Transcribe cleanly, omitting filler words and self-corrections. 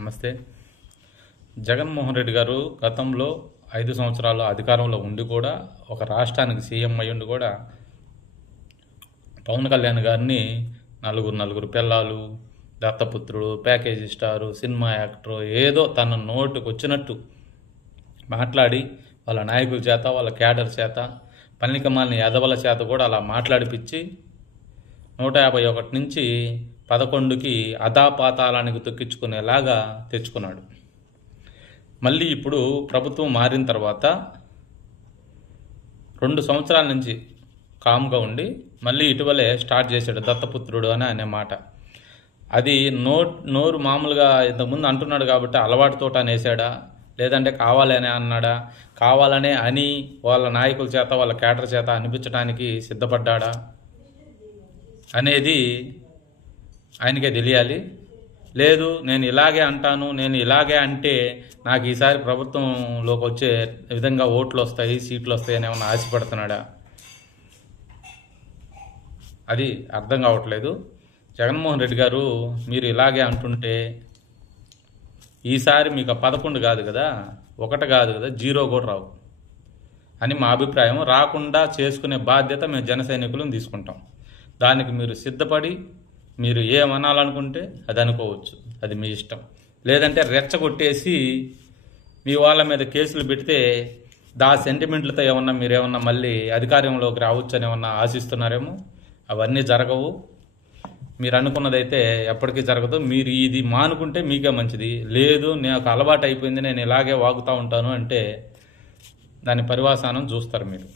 నమస్తే. జగన్మోహన్ రెడ్డి గారు గతంలో 5 సంవత్సరాలు అధికారంలో ఉండి కూడా, ఒక రాష్ట్రానికి సీఎం అయ్యుండి కూడా, పవన్ కళ్యాణ్ గారిని నలుగురు పిల్లలు, దత్తపుత్రుడు, ప్యాకేజీ స్టారు, సినిమా యాక్టరు ఏదో తన నోటుకు వచ్చినట్టు మాట్లాడి, వాళ్ళ నాయకుల చేత, వాళ్ళ క్యాడర్ చేత, పల్లికమాలిన యాదవుల చేత కూడా అలా మాట్లాడిపించి 151 నుంచి 11కి అధాపాతాళానికి తొక్కించుకునేలాగా తెచ్చుకున్నాడు. మళ్ళీ ఇప్పుడు ప్రభుత్వం మారిన తర్వాత 2 సంవత్సరాల నుంచి కామ్గా ఉండి మళ్ళీ ఇటీవలే స్టార్ట్ చేశాడు దత్తపుత్రుడు అని అనే మాట. అది నోరు మామూలుగా ఇంతకుముందు అంటున్నాడు కాబట్టి అలవాటుతోట అనేసాడా, లేదంటే కావాలనే అన్నాడా, కావాలనే అని వాళ్ళ నాయకుల చేత, వాళ్ళ క్యాడర్ చేత అనిపించడానికి సిద్ధపడ్డాడా అనేది ఆయనకే తెలియాలి. లేదు నేను ఇలాగే అంటాను, నేను ఇలాగే అంటే నాకు ఈసారి ప్రభుత్వంలోకి వచ్చే విధంగా ఓట్లు వస్తాయి, సీట్లు వస్తాయి అని ఏమన్నా ఆశపడుతున్నాడా, అది అర్థం కావట్లేదు. జగన్మోహన్ రెడ్డి గారు మీరు ఇలాగే అంటుంటే ఈసారి మీకు 11 కాదు కదా, 1 కాదు కదా, 0 కూడా రావు అని మా అభిప్రాయం. రాకుండా చేసుకునే బాధ్యత మేము జన సైనికులను తీసుకుంటాం. దానికి మీరు సిద్ధపడి మీరు ఏమనాలనుకుంటే అది అనుకోవచ్చు, అది మీ ఇష్టం. లేదంటే రెచ్చగొట్టేసి మీ వాళ్ళ మీద కేసులు పెడితే సెంటిమెంట్లతో మీరేమన్నా మళ్ళీ అధికారంలోకి రావచ్చు అని ఏమన్నా ఆశిస్తున్నారేమో. అవన్నీ జరగవు. మీరు అనుకున్నదైతే ఎప్పటికీ జరగదు. మీరు ఇది మానుకుంటే మీకే మంచిది. లేదు నాకు అలవాటు అయిపోయింది, నేను ఇలాగే వాగుతూ ఉంటాను అంటే దాని పరివాసానం చూస్తారు మీరు.